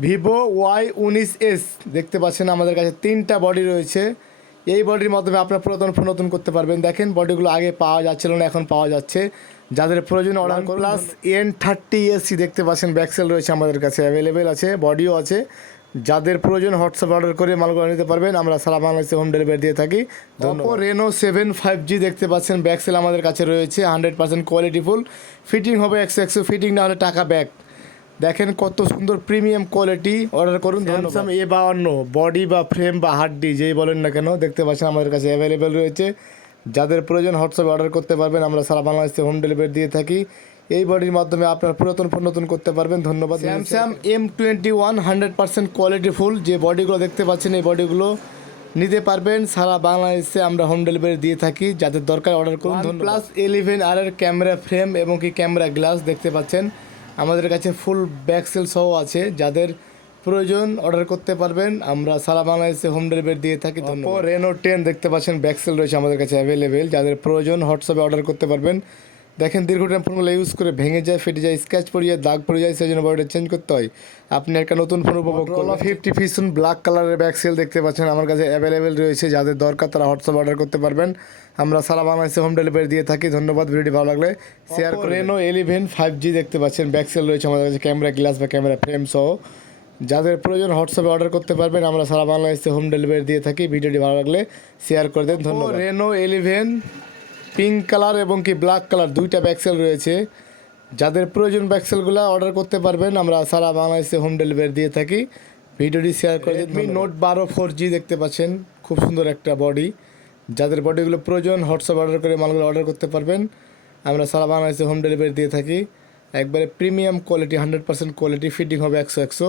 Vivo Y উনিশ S দেখতে পাচ্ছেন আমাদের কাছে তিনটা বডি রয়েছে। এই বডির মাধ্যমে আপনার পুরাতন ফোন নতুন করতে পারবেন। দেখেন বডিগুলো আগে পাওয়া যাচ্ছিল না এখন পাওয়া যাচ্ছে। যাদের প্রয়োজন অর্ডার করুন। প্লাস এন থার্টি এসি দেখতে পাচ্ছেন ব্যাকসেল রয়েছে আমাদের কাছে অ্যাভেলেবেল আছে বডিও আছে। যাদের প্রয়োজন হোয়াটসঅ্যাপ অর্ডার করে মালগুলো নিতে পারবেন আমরা সারা বাংলাদেশে হোম ডেলিভারি দিয়ে থাকি। ধন্যবাদ। রেনো সেভেন ফাইভ জি দেখতে পাচ্ছেন ব্যাকসেল আমাদের কাছে রয়েছে হান্ড্রেড পার্সেন্ট কোয়ালিটিফুল ফিটিং হবে একশো একশো ফিটিং না হলে টাকা ব্যাক দেখেন কত সুন্দর প্রিমিয়াম কোয়ালিটি অর্ডার করুন স্যামসাং এ বাউন্ন বডি বা ফ্রেম বা হাড্ডি যেই বলেন না কেন দেখতে পাচ্ছেন আমাদের কাছে অ্যাভেলেবেল রয়েছে। যাদের প্রয়োজন হোয়াটসঅ্যাপে অর্ডার করতে পারবেন আমরা সারা বাংলাদেশে হোম ডেলিভারি দিয়ে থাকি। এই বডির মাধ্যমে আপনার পুরাতন ফোন নতুন করতে পারবেন ধন্যবাদ। Samsung M twenty one hundred percent quality full যে বডিগুলো দেখতে পাচ্ছেন এই বডিগুলো নিতে পারবেন। সারা বাংলাদেশে আমরা হোম ডেলিভারি দিয়ে থাকি যাদের দরকার অর্ডার করুন প্লাস ইলেভেন আর এর ক্যামেরা ফ্রেম এবং কি ক্যামেরা গ্লাস দেখতে পাচ্ছেন। আমাদের কাছে ফুল ব্যাকসেল সহ আছে। যাদের প্রয়োজন অর্ডার করতে পারবেন আমরা সারা বাংলাদেশে হোম ডেলিভারি দিয়ে থাকি। ধন্যবাদ। রেনো টেন দেখতে পাচ্ছেন ব্যাক সেল রয়েছে আমাদের কাছে অ্যাভেলেবেল যাদের প্রয়োজন হোয়াটসঅ্যাপে অর্ডার করতে পারবেন। দেখেন দীর্ঘ টাইম ফোনগুলো ইউজ করে ভেঙে যায় ফেটে যায় স্ক্র্যাচ পড়ে যায় দাগ পড়ে যায় সেই জন্য বডিটা চেঞ্জ করতে হয়। আপনি একটা নতুন ফোন উপভোগ করুন ফিফটি ফিসুন ব্ল্যাক কালারের ব্যাকসেল দেখতে পাচ্ছেন আমার কাছে অ্যাভেলেবেল রয়েছে যাদের দরকার তারা হোয়াটসঅ্যাপ অর্ডার করতে পারবেন। আমরা সারা বাংলাদেশে হোম ডেলিভারি দিয়ে থাকি ধন্যবাদ ভিডিওটি ভালো লাগলে শেয়ার করে রেনো এলিভেন ফাইভ জি দেখতে পাচ্ছেন ব্যাকসেল রয়েছে আমাদের কাছে ক্যামেরা গ্লাস বা ক্যামেরা ফ্রেম সহ। যাদের প্রয়োজন হোয়াটসঅ্যাপে অর্ডার করতে পারবেন আমরা সারা বাংলাদেশে হোম ডেলিভারি দিয়ে থাকি ভিডিওটি ভালো লাগলে শেয়ার করে দেন ধন্যবাদ। রেনো এলিভেন পিঙ্ক কালার এবং কি ব্ল্যাক কালার দুইটা ব্যাকসেল রয়েছে। যাদের প্রয়োজন ব্যাকসেলগুলো অর্ডার করতে পারবেন আমরা সারা বাংলাদেশে হোম ডেলিভারি দিয়ে থাকি। ভিডিওটি শেয়ার করে রেডমি নোট বারো ফোর জি দেখতে পাচ্ছেন খুব সুন্দর একটা বডি যাদের বডিগুলো প্রয়োজন হোয়াটসঅ্যাপ অর্ডার করে মালগুলো অর্ডার করতে পারবেন। আমরা সারা বাংলাদেশে হোম ডেলিভারি দিয়ে থাকি। একবারে premium quality hundred percent quality fitting হবে একশো একশো।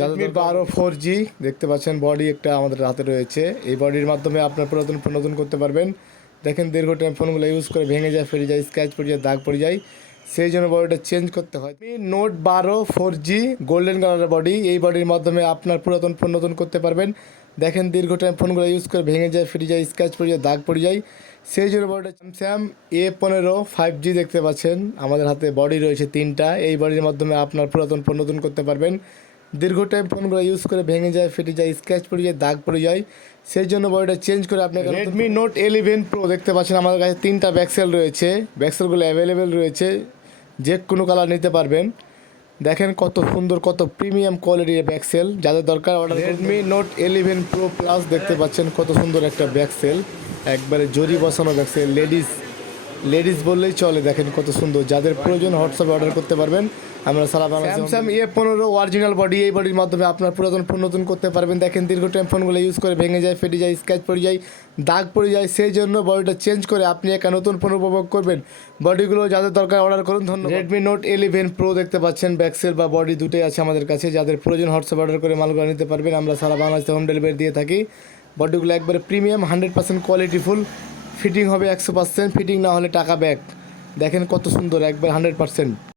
যাদের বারো ফোর জি দেখতে পাচ্ছেন বডি একটা আমাদের হাতে রয়েছে। এই বডির মাধ্যমে আপনার পুরাতন নতুন করতে পারবেন। দেখেন দীর্ঘ টাইম ফোনগুলো ইউজ করে ভেঙে যায়, ফেটে যায় স্ক্র্যাচ পড়ে যায়, দাগ পড়ে যায়। সেই জন্য বডিটা চেঞ্জ করতে হয়। নোট বারো ফোর জি গোল্ডেন কালারের বডি এই বডির মাধ্যমে আপনার পুরাতন ফোন নতুন করতে পারবেন। দেখেন দীর্ঘ টাইম ফোনগুলো ইউজ করে ভেঙে যায়, ফেটে যায় স্ক্র্যাচ পড়ে যায়, দাগ পড়ে যায়। সেই জন্য বডিটা স্যামস্যাম এ পনেরো ফাইভ জি দেখতে পাচ্ছেন। আমাদের হাতে বডি রয়েছে তিনটা। এই বডির মাধ্যমে আপনার পুরাতন ফোন নতুন করতে পারবেন। দীর্ঘ টাইম ফোনগুলো ইউজ করে ভেঙে যায় ফেটে যায় স্ক্র্যাচ পড়ে যায় দাগ পড়ে যায়। সেই জন্য বডিটা চেঞ্জ করে আপনাকে রেডমি নোট এলিভেন প্রো দেখতে পাচ্ছেন আমাদের কাছে তিনটা ব্যাকসেল রয়েছে। ব্যাকসেলগুলো অ্যাভেলেবেল রয়েছে যে কোনো কালার নিতে পারবেন। দেখেন কত সুন্দর কত প্রিমিয়াম কোয়ালিটির ব্যাকসেল যাদের দরকার order Redmi note eleven pro plus দেখতে পাচ্ছেন কত সুন্দর একটা ব্যাকসেল একবারে জরি বসানো ব্যাকসেল লেডিস লেডিস বললেই চলে দেখেন কত সুন্দর। যাদের প্রয়োজন হোয়াটসঅ্যাপে অর্ডার করতে পারবেন আমরা সারা স্যামসাং এ পনেরো অরিজিনাল বডি এই বডির মাধ্যমে আপনার পুরাতন ফোন নতুন করতে পারবেন। দেখেন দীর্ঘ টাইম ফোনগুলো ইউজ করে ভেঙে যায় ফেটে যায় স্ক্র্যাচ পড়ে যায় দাগ পড়ে যায় সেই জন্য বডিটা চেঞ্জ করে আপনি একটা নতুন ফোন উপভোগ করবেন। বডিগুলো যাদের দরকার অর্ডার করুন ধন্যবাদ। রেডমি নোট ইলেভেন প্রো দেখতে পাচ্ছেন ব্যাকসেল বা বডি দুটোই আছে আমাদের কাছে যাদের প্রয়োজন হোয়াটসঅ্যাপ অর্ডার করে মালগুলো নিতে পারবেন আমরা সারা বাংলাদেশে হোম ডেলিভারি দিয়ে থাকি। বডিগুলো একবারে premium hundred percent quality full fitting হবে একশো পার্সেন্ট ফিটিং না হলে টাকা ব্যাক দেখেন কত সুন্দর একবার হান্ড্রেড পার্সেন্ট